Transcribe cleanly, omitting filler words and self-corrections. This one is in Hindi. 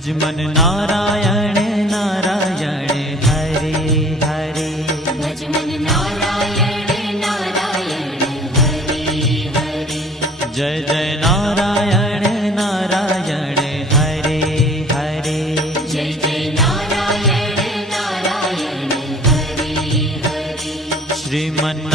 भजमन नारायण नारायण हरे हरे। भजमन नारायण नारायण हरे हरे। जय जय नारायण नारायण हरे हरे। जय जय नारायण नारायण हरे हरे। श्रीमन